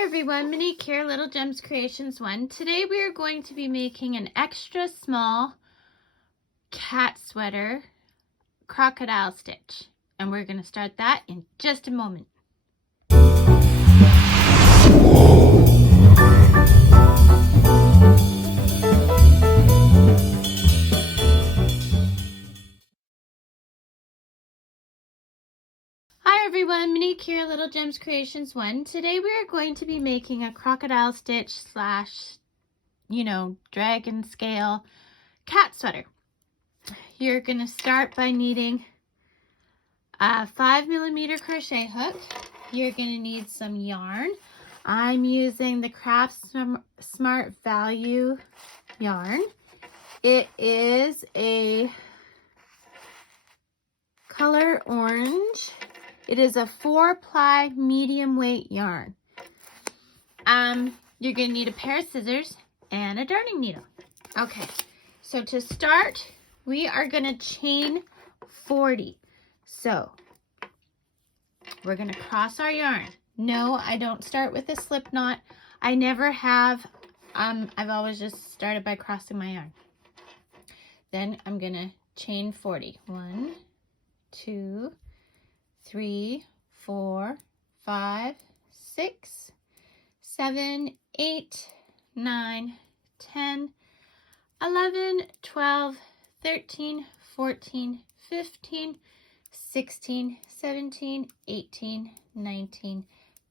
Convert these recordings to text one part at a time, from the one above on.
Hi everyone, Monique here, Little Gems Creations 1. Today we are going to be making an extra small cat sweater crocodile stitch. And we're going to start that in just a moment. Hi everyone, Monique here, Little Gems Creations 1. Today we are going to be making a crocodile stitch slash, dragon scale cat sweater. You're going to start by needing a 5mm crochet hook. You're going to need some yarn. I'm using the Craft Smart Value yarn. It is a color orange. It is a 4-ply medium weight yarn. You're going to need a pair of scissors and a darning needle. Okay, so to start, we are going to chain 40. So we're going to cross our yarn. No, I don't start with a slip knot. I never have. I've always just started by crossing my yarn. Then I'm going to chain 40. 1, 2, 3, 4, 5, 6, 7, 8, 9, 10, 11, 12, 13, 14, 15, 16, 17, 18, 19,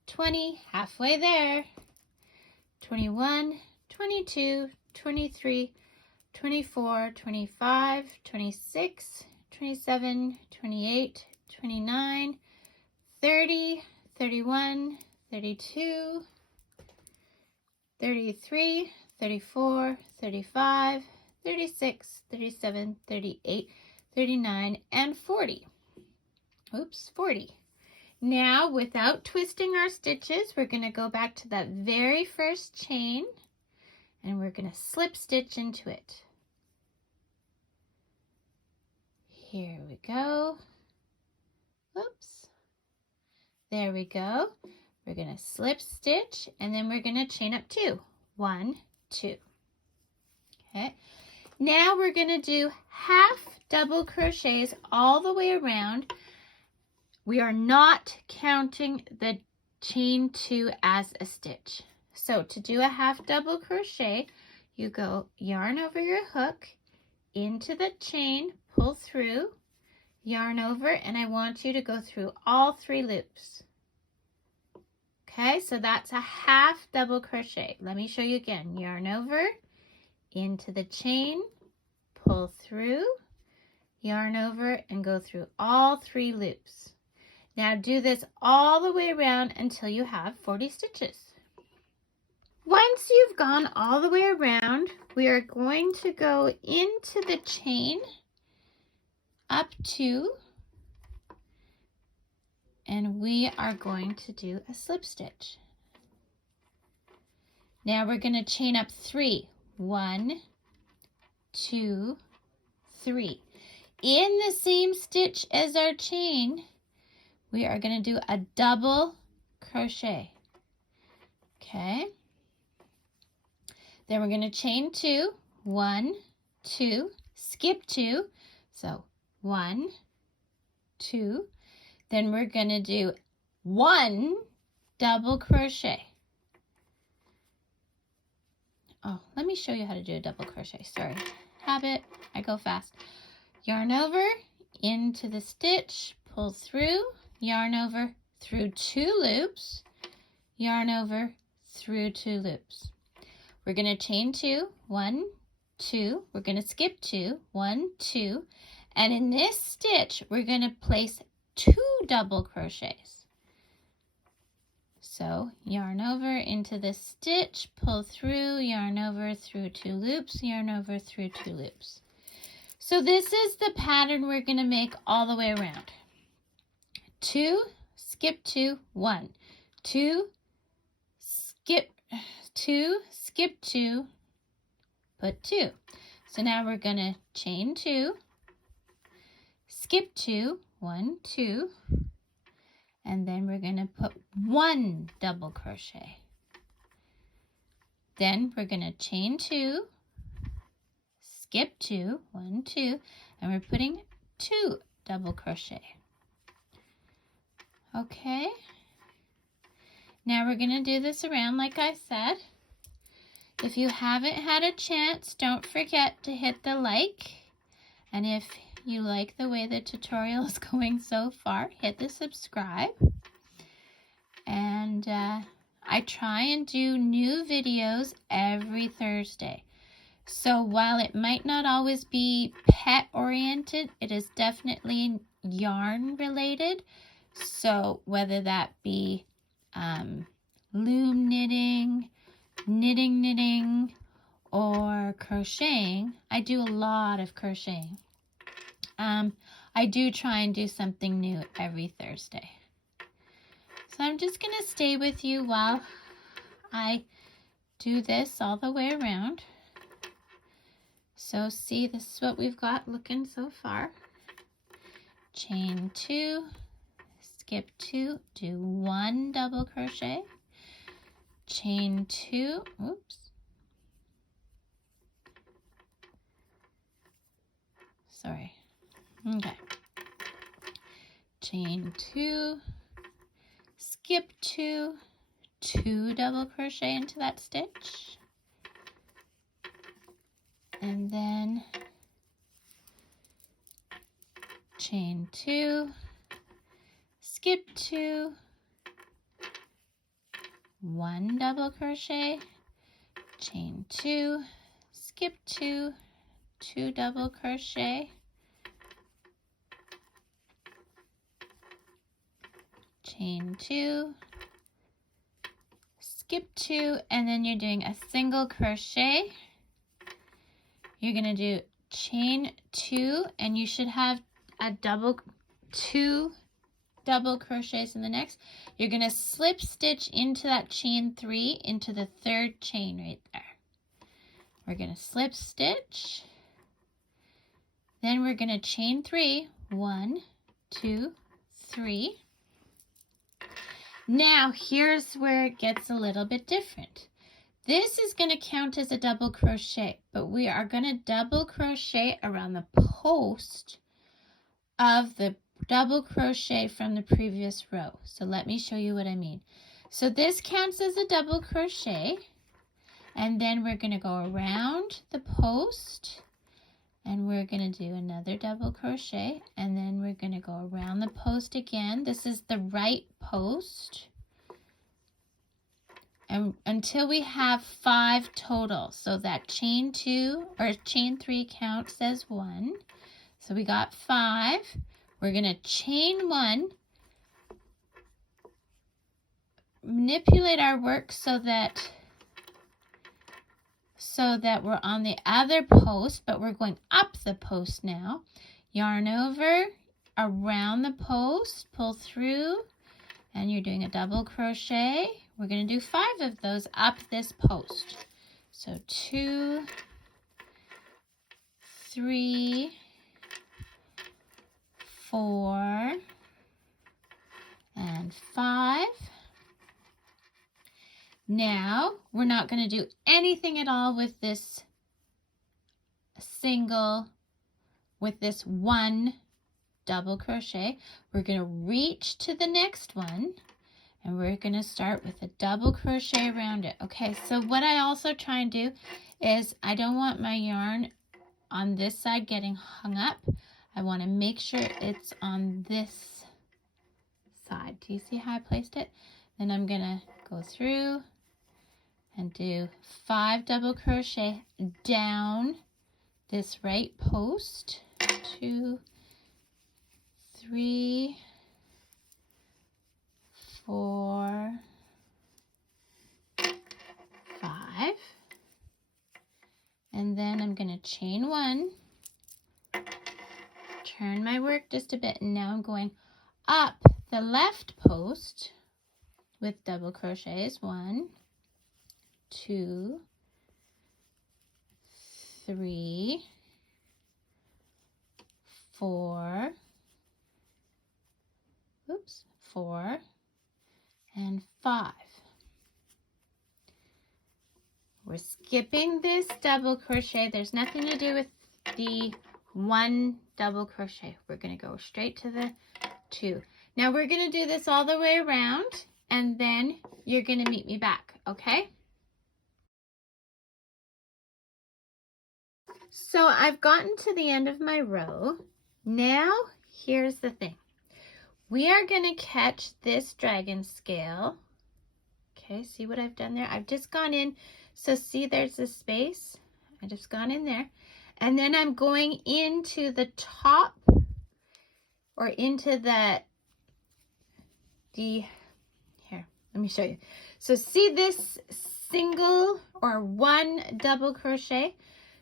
20, halfway there, 21, 22, 23, 24, 25, 26, 27, 28, 29, 30, 31, 32, 33, 34, 35, 36, 37, 38, 39, and 40. Oops, 40. Now, without twisting our stitches, we're going to go back to that very first chain and we're going to slip stitch into it. Here we go. Oops. There we go. We're going to slip stitch and then we're going to chain up 2. 1, 2. Okay. Now we're going to do half double crochets all the way around. We are not counting the chain 2 as a stitch. So to do a half double crochet, you go yarn over your hook, into the chain, pull through, yarn over, and I want you to go through all 3 loops. Okay, so that's a half double crochet. Let me show you again. Yarn over, into the chain, pull through, yarn over, and go through all 3 loops. Now do this all the way around until you have 40 stitches. Once you've gone all the way around, we are going to go into the chain up 2, and we are going to do a slip stitch. Now we're going to chain up 3. 1, 2, 3. In the same stitch as our chain, we are going to do a double crochet. Okay. Then we're going to chain 2. 1, 2, skip 2. So 1, 2. Then we're going to do 1 double crochet. Oh, let me show you how to do a double crochet. Sorry. Habit. I go fast. Yarn over, into the stitch, pull through, yarn over, through 2 loops, yarn over, through 2 loops. We're going to chain 2, 1, 2. We're going to skip 2, 1, 2. And in this stitch, we're going to place 2 double crochets. So yarn over into the stitch, pull through, yarn over through 2 loops, yarn over through 2 loops. So this is the pattern we're going to make all the way around. 2, skip 2, 1, 2, skip 2, skip 2, put 2. So now we're going to chain 2, skip 2, 1, 2, and then we're going to put 1 double crochet. Then we're going to chain 2, skip 2, 1, 2, and we're putting 2 double crochet. Okay. Now we're going to do this around like I said. If you haven't had a chance, don't forget to hit the like. And if you like the way the tutorial is going so far, hit the subscribe. And I try and do new videos every Thursday. So while it might not always be pet oriented, it is definitely yarn related. So whether that be loom knitting, knitting, or crocheting, I do a lot of crocheting. I do try and do something new every Thursday. So I'm just going to stay with you while I do this all the way around. So see, this is what we've got looking so far. Chain 2, skip 2, do 1 double crochet, chain 2, oops, sorry, okay, chain 2, skip 2, 2 double crochet into that stitch, and then chain 2, skip 2, 1 double crochet, chain 2, skip 2, 2 double crochet, chain 2, skip 2, and then you're doing a single crochet. You're going to do chain 2, and you should have a 2 double crochets in the next. You're going to slip stitch into that chain 3 into the 3rd chain right there. We're going to slip stitch. Then we're going to chain 3. 1, 2, 3. Now here's where it gets a little bit different. This is going to count as a double crochet, but we are going to double crochet around the post of the double crochet from the previous row. So let me show you what I mean. So this counts as a double crochet, and then we're going to go around the post, and we're going to do another double crochet, and then we're going to go around the post again. This is the right post, and until we have 5 total. So that chain 2 or chain 3 counts as 1. So we got 5. We're going to chain 1, manipulate our work so that we're on the other post, but we're going up the post now. Yarn over, around the post, pull through, and you're doing a double crochet. We're going to do 5 of those up this post. So 2, 3, 4, and 5. Now, we're not going to do anything at all with this with this 1 double crochet. We're going to reach to the next one, and we're going to start with a double crochet around it. Okay, so what I also try and do is I don't want my yarn on this side getting hung up. I want to make sure it's on this side. Do you see how I placed it? Then I'm going to go through and do 5 double crochet down this right post. 2, 3, 4, 5. And then I'm going to chain 1, turn my work just a bit, and now I'm going up the left post with double crochets. 1, 2, 3, 4, and 5. We're skipping this double crochet. There's nothing to do with the 1 double crochet. We're going to go straight to the 2. Now we're going to do this all the way around, and then you're going to meet me back, okay? So I've gotten to the end of my row. Now here's the thing. We are going to catch this dragon scale. Okay, see what I've done there? I've just gone in. So see, there's this space. I just gone in there. And then I'm going into the top, or into the here, let me show you. So see this single or 1 double crochet?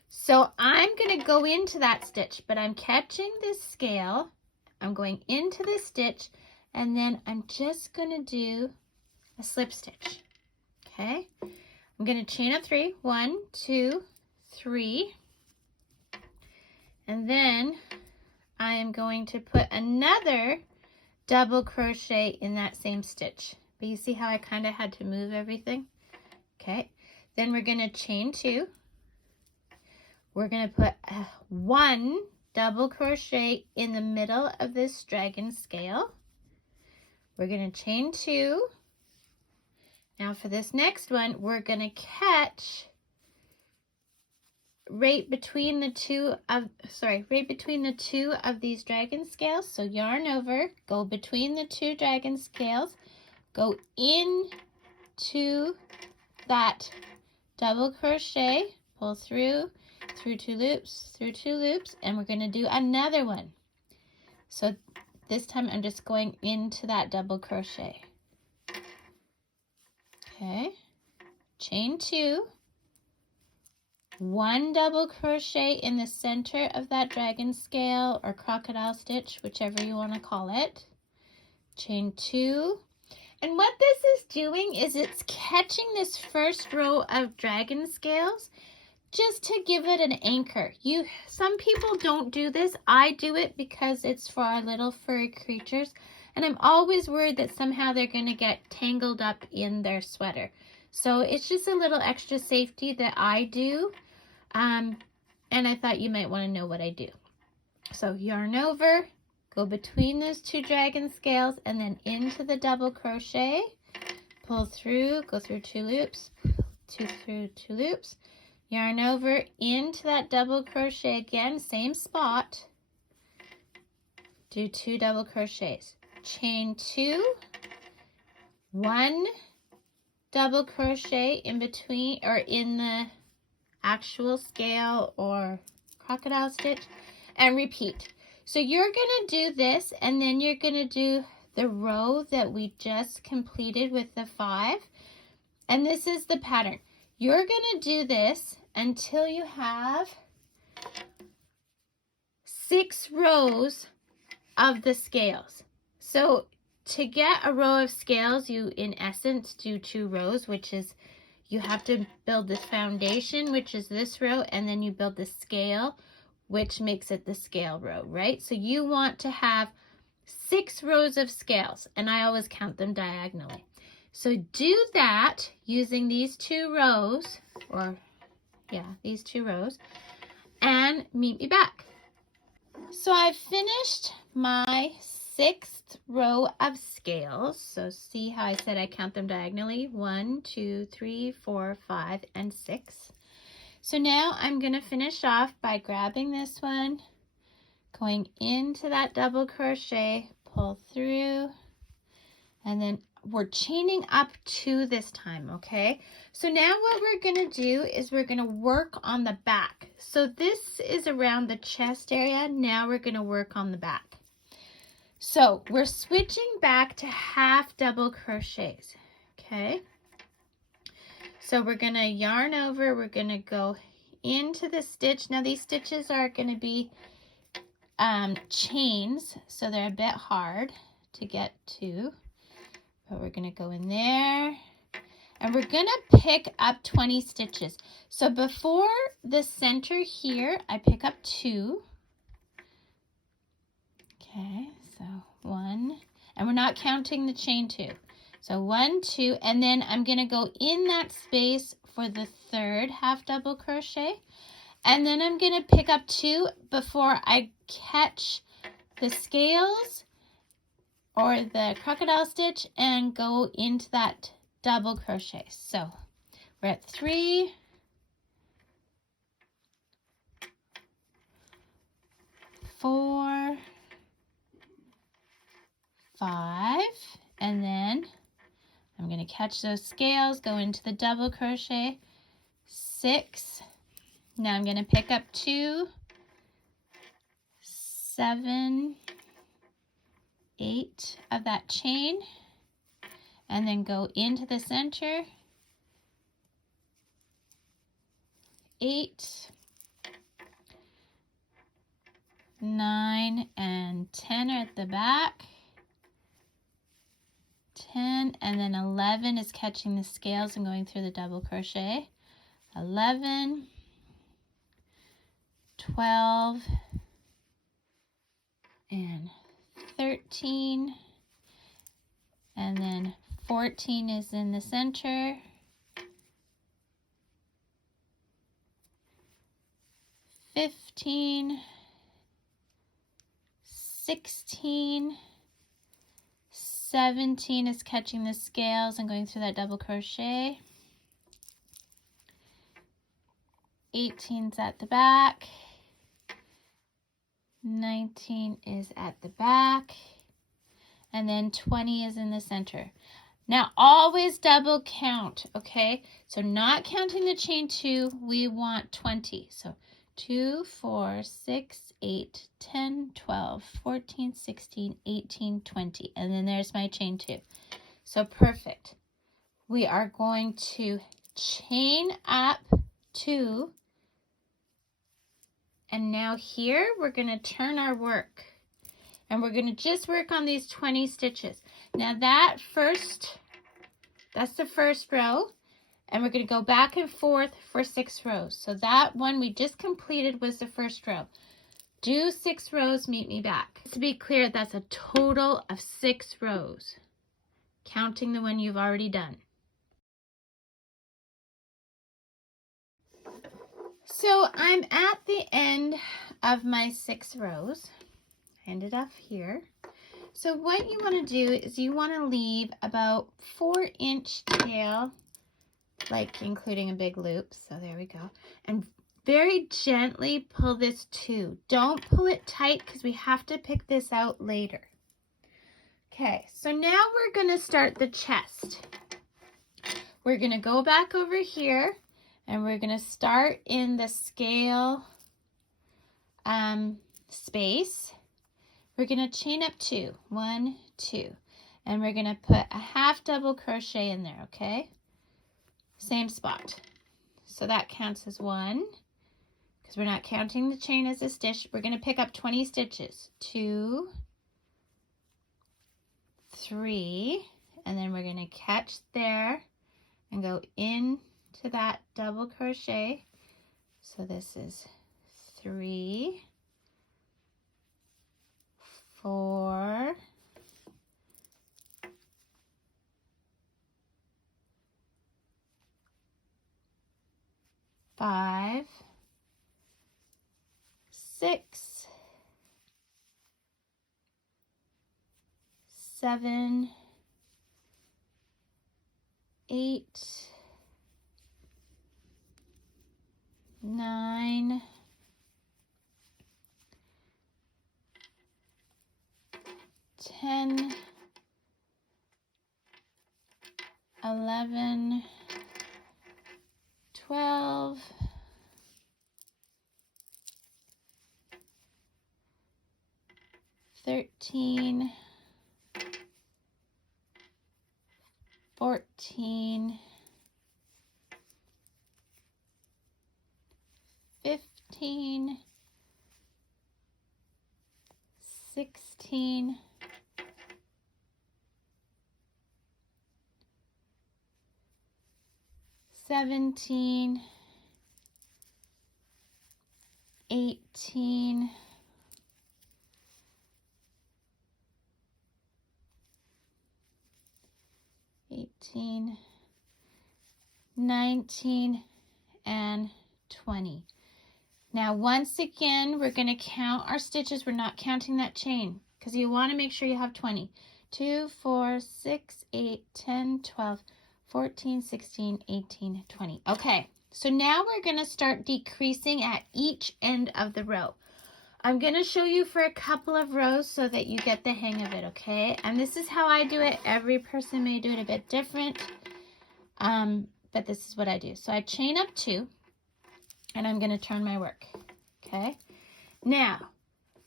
So I'm going to go into that stitch, but I'm catching this scale. I'm going into this stitch, and then I'm just going to do a slip stitch. Okay, I'm going to chain up 3, 1, 2, 3, and then I am going to put another double crochet in that same stitch. But you see how I kind of had to move everything? Okay, then we're going to chain 2. We're going to put 1 double crochet in the middle of this dragon scale. We're going to chain 2. Now for this next one, we're going to catch right between the two of these dragon scales. So yarn over, go between the 2 dragon scales, go into that double crochet, pull through 2 loops, through 2 loops, and we're going to do another one. So this time I'm just going into that double crochet. Okay, chain 2, 1 double crochet in the center of that dragon scale or crocodile stitch, whichever you want to call it. Chain 2. And what this is doing is it's catching this first row of dragon scales just to give it an anchor. Some people don't do this. I do it because it's for our little furry creatures, and I'm always worried that somehow they're going to get tangled up in their sweater. So it's just a little extra safety that I do, and I thought you might want to know what I do. So yarn over, go between those 2 dragon scales, and then into the double crochet, pull through, go through 2 loops, through 2 loops, yarn over into that double crochet again, same spot, do 2 double crochets, chain 2, 1 double crochet in between or in the actual scale or crocodile stitch, and repeat. So you're going to do this, and then you're going to do the row that we just completed with the 5, and this is the pattern. You're going to do this until you have 6 rows of the scales. So to get a row of scales, you in essence do 2 rows, which is you have to build the foundation, which is this row, and then you build the scale, which makes it the scale row, right? So you want to have 6 rows of scales, and I always count them diagonally. So do that using these 2 rows, these 2 rows, and meet me back. So I've finished my 6th row of scales. So see how I said I count them diagonally? 1, 2, 3, 4, 5, and 6. So now I'm going to finish off by grabbing this one, going into that double crochet, pull through, and then we're chaining up 2 this time, okay? So now what we're going to do is we're going to work on the back. So this is around the chest area. Now we're going to work on the back. So we're switching back to half double crochets, okay? So we're going to yarn over, we're going to go into the stitch. Now these stitches are going to be chains, so they're a bit hard to get to. But we're going to go in there, and we're going to pick up 20 stitches. So before the center here, I pick up 2. Okay, so 1, and we're not counting the chain 2. So 1, 2, and then I'm going to go in that space for the third half double crochet, and then I'm going to pick up 2 before I catch the scales or the crocodile stitch and go into that double crochet. So we're at 3, 4, 5, and then I'm going to catch those scales, go into the double crochet, 6. Now I'm going to pick up 2, 7, 8 of that chain, and then go into the center, 8, 9, and 10 are at the back, 10, and then 11 is catching the scales and going through the double crochet, 11, 12, and 13, and then 14 is in the center, 15, 16, 17 is catching the scales and going through that double crochet, 18 is at the back, 19 is at the back, and then 20 is in the center. Now always double count, okay? So not counting the chain 2, we want 20. So 2, 4, 6, 8, 10, 12, 14, 16, 18, 20. And then there's my chain 2. So perfect. We are going to chain up 2. And now here we're going to turn our work. And we're going to just work on these 20 stitches. Now that's the first row. And we're going to go back and forth for 6 rows. So that one we just completed was the first row. Do 6 rows, meet me back. To be clear, that's a total of 6 rows, counting the one you've already done. So I'm at the end of my 6 rows. I ended off here. So what you want to do is you want to leave about 4-inch tail, like including a big loop. So there we go. And very gently pull this 2. Don't pull it tight because we have to pick this out later. Okay, so now we're going to start the chest. We're going to go back over here and we're going to start in the scale space. We're going to chain up 2. 1, 2. And we're going to put a half double crochet in there, okay? Same spot. So that counts as 1. Because we're not counting the chain as a stitch. We're going to pick up 20 stitches. 2, 3, and then we're going to catch there and go into that double crochet. So this is 3, 4, 5, 6, 7, 8, 9, 10, 11, 12, 13, 14, 15, 16, 17, 18, 19, 18, 19, and 20. Now, once again, we're going to count our stitches. We're not counting that chain because you want to make sure you have 20. 2, 4, 6, 8, 10, 12, 14, 16, 18, 20. Okay, so now we're going to start decreasing at each end of the row. I'm going to show you for a couple of rows so that you get the hang of it, okay? And this is how I do it. Every person may do it a bit different, but this is what I do. So I chain up 2, and I'm going to turn my work, okay? Now,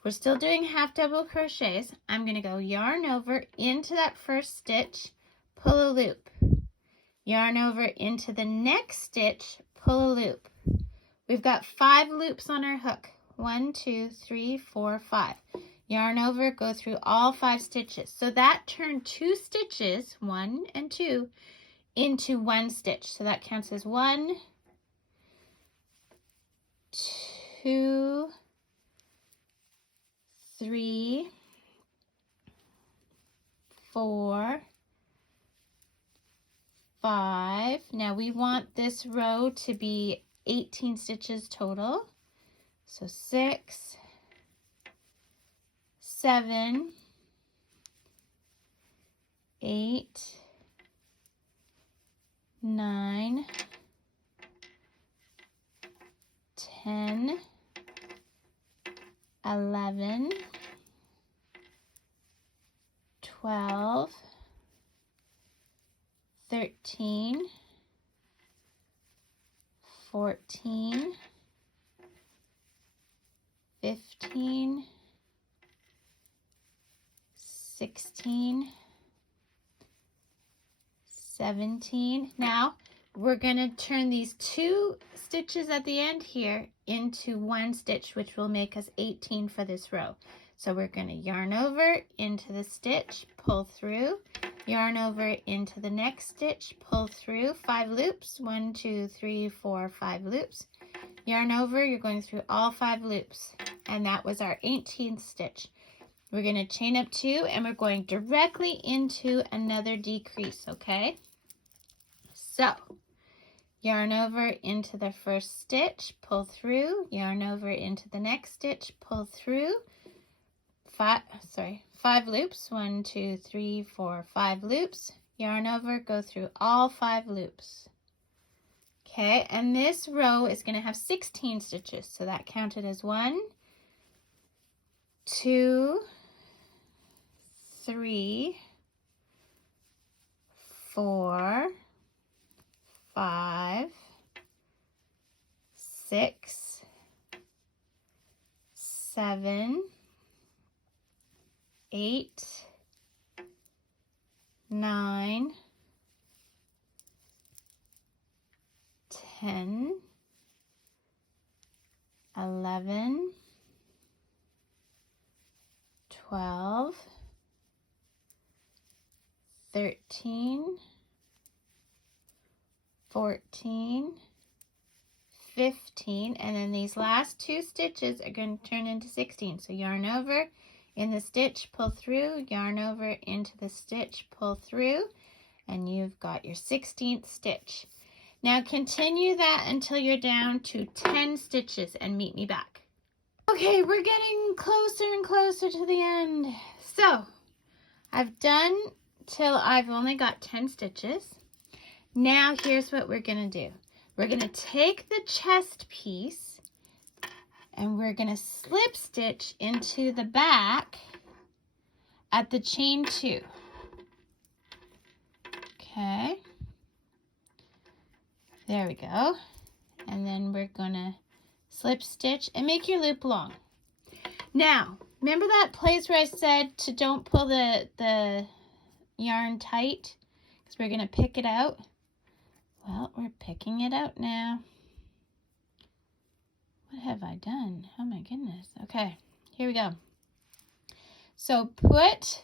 we're still doing half double crochets. I'm going to go yarn over into that first stitch, pull a loop. Yarn over into the next stitch, pull a loop. We've got 5 loops on our hook. 1, 2, 3, 4, 5. Yarn over, go through all 5 stitches. So that turned 2 stitches, 1 and 2, into 1 stitch. So that counts as 1, 2, 3, 4, 5. Now we want this row to be 18 stitches total. So 6, 7, 8, 9, 10, 11, 12, 13, 14, 15, 16, 17. Now we're going to turn these 2 stitches at the end here into 1 stitch, which will make us 18 for this row. So we're going to yarn over into the stitch, pull through, yarn over into the next stitch, pull through 5 loops, 1, 2, 3, 4, 5 loops. Yarn over, you're going through all 5 loops, and that was our 18th stitch. We're going to chain up 2, and we're going directly into another decrease, okay? So, yarn over into the first stitch, pull through, yarn over into the next stitch, pull through, 5 loops, 1, 2, 3, 4, 5 loops, yarn over, go through all 5 loops. Okay, and this row is going to have 16 stitches, so that counted as 1, 2, 3, 4, 5, 6, 7, 8, 9, 10, 11, 12, 13, 14, 15, and then these last 2 stitches are going to turn into 16. So yarn over in the stitch, pull through, yarn over into the stitch, pull through, and you've got your 16th stitch. Now continue that until you're down to 10 stitches and meet me back. Okay, we're getting closer and closer to the end. So I've done till I've only got 10 stitches. Now here's what we're going to do. We're going to take the chest piece and we're going to slip stitch into the back at the chain 2. Okay. There we go. And then we're going to slip stitch and make your loop long. Now, remember that place where I said to don't pull the yarn tight because we're going to pick it out? Well, we're picking it out now. What have I done? Oh my goodness. Okay, here we go. So put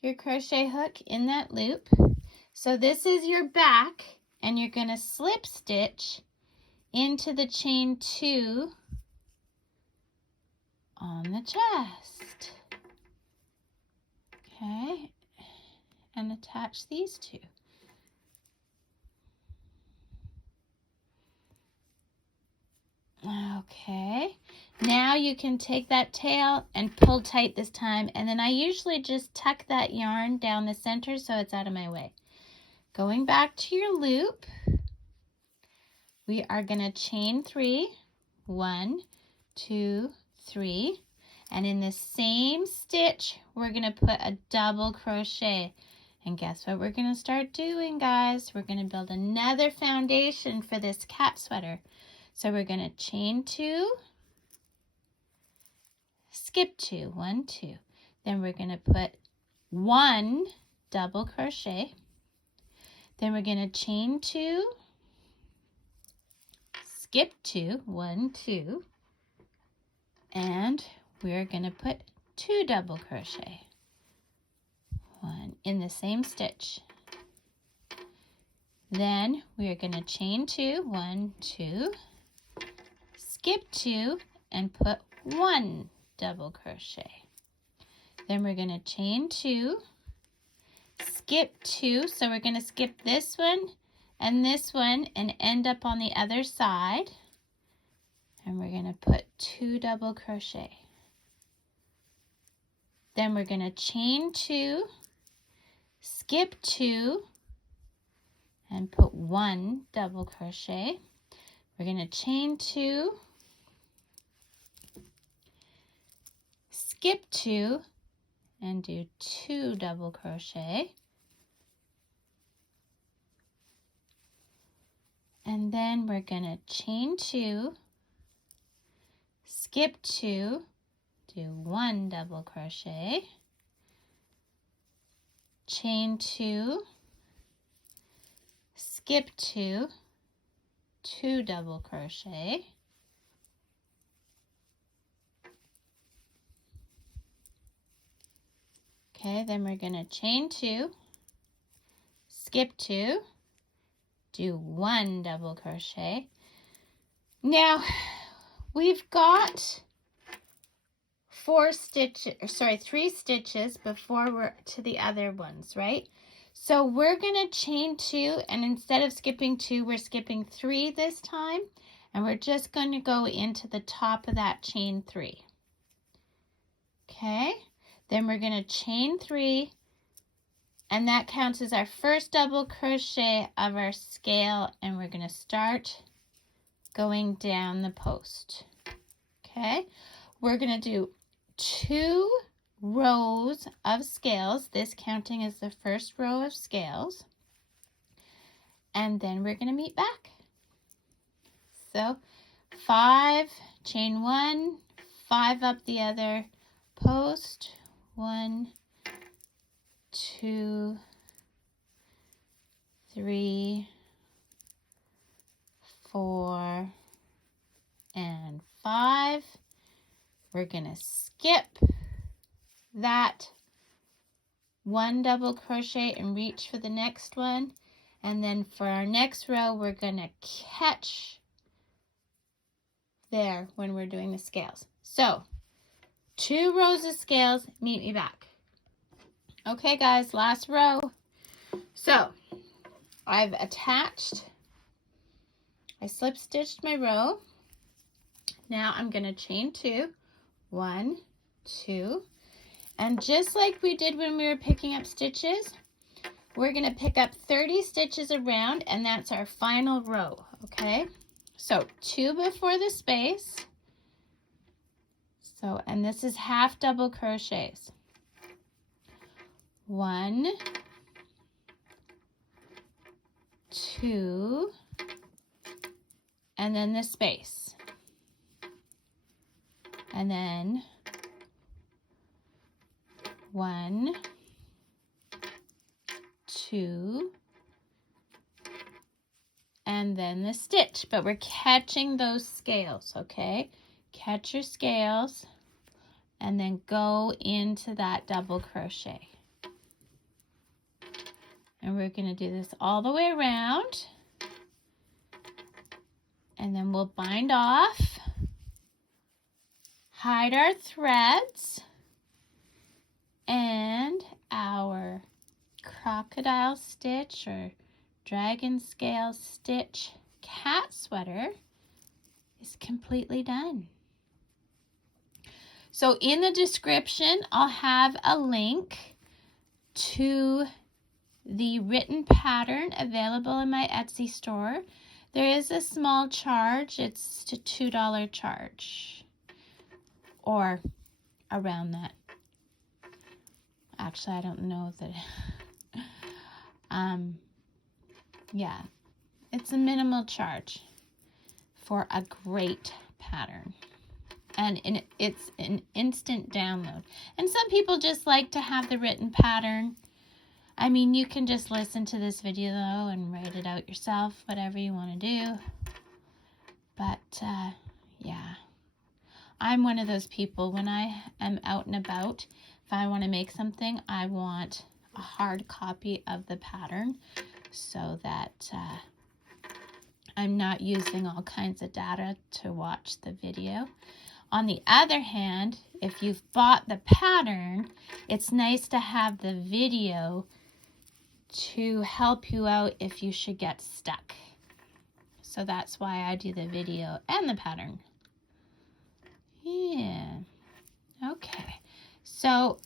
your crochet hook in that loop. So this is your back, and you're going to slip stitch into the chain 2 on the chest. Okay, and attach these 2. Okay, now you can take that tail and pull tight this time, and then I usually just tuck that yarn down the center so it's out of my way. Going back to your loop, we are going to chain 3, 1, 2, 3, and in the same stitch we're going to put a double crochet. And guess what we're going to start doing, guys? We're going to build another foundation for this cat sweater. So we're going to chain 2, skip 2, 1, 2. Then we're going to put 1 double crochet. Then we're going to chain 2, skip 2, 1, 2. And we're going to put 2 double crochet. 1 in the same stitch. Then we are going to chain 2, 1, 2. Skip 2 and put 1 double crochet. Then we're going to chain 2, skip 2, so we're going to skip this one and end up on the other side, and we're going to put 2 double crochet. Then we're going to chain 2, skip 2 and put 1 double crochet. We're going to chain 2, skip 2 and do 2 double crochet, and then we're going to chain 2, skip 2, do 1 double crochet, chain 2, skip 2, 2 double crochet, okay, then we're going to chain 2, skip 2, do 1 double crochet. Now we've got 3 stitches before we're to the other ones, right? So we're going to chain 2, and instead of skipping 2, we're skipping 3 this time, and we're just going to go into the top of that chain 3. Okay, then we're going to chain 3, and that counts as our first double crochet of our scale, and we're going to start going down the post. Okay, we're going to do 2 rows of scales, this counting as the first row of scales, and then we're going to meet back. So 5, chain 1, 5 up the other post, 1, 2, 3, 4, and 5. We're going to skip that 1 double crochet and reach for the next one, and then for our next row we're going to catch there when we're doing the scales. So 2 rows of scales, meet me back. Okay guys, last row. So I've attached, I slip stitched my row. Now I'm going to chain 2, 1, 2, and just like we did when we were picking up stitches, we're going to pick up 30 stitches around, and that's our final row. Okay, so 2 before the space, so, and this is half double crochets. 1, 2, and then the space, and then 1, 2, and then the stitch, but we're catching those scales, okay? Catch your scales and then go into that double crochet. And we're going to do this all the way around, and then we'll bind off, hide our threads, and our crocodile stitch or dragon scale stitch cat sweater is completely done. So in the description, I'll have a link to the written pattern available in my Etsy store. There is a small charge. It's a $2 charge, or around that. Actually, I don't know that. Yeah, it's a minimal charge for a great pattern. And it's an instant download. And some people just like to have the written pattern. I mean, you can just listen to this video though and write it out yourself, whatever you want to do. But yeah, I'm one of those people, when I am out and about, if I want to make something, I want a hard copy of the pattern so that I'm not using all kinds of data to watch the video. On the other hand, if you've bought the pattern, it's nice to have the video to help you out if you should get stuck. So that's why I do the video and the pattern. Yeah. Okay. So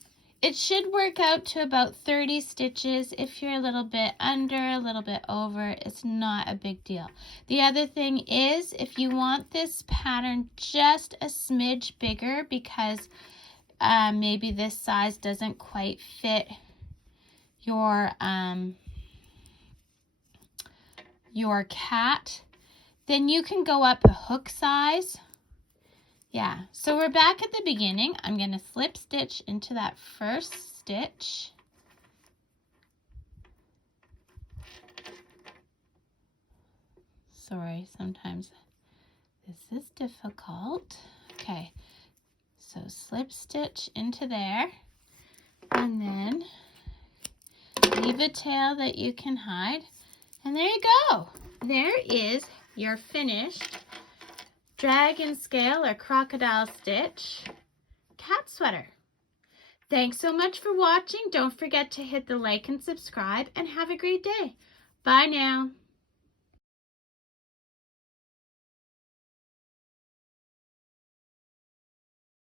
it should work out to about 30 stitches. If you're a little bit under, a little bit over, it's not a big deal. The other thing is, if you want this pattern just a smidge bigger, because maybe this size doesn't quite fit your cat, then you can go up a hook size. Yeah, so we're back at the beginning. I'm going to slip stitch into that first stitch. Sorry, sometimes this is difficult. Okay, so slip stitch into there, and then leave a tail that you can hide. And there you go. There is your finished dragon scale or crocodile stitch cat sweater. Thanks so much for watching. Don't forget to hit the like and subscribe, and have a great day. Bye now.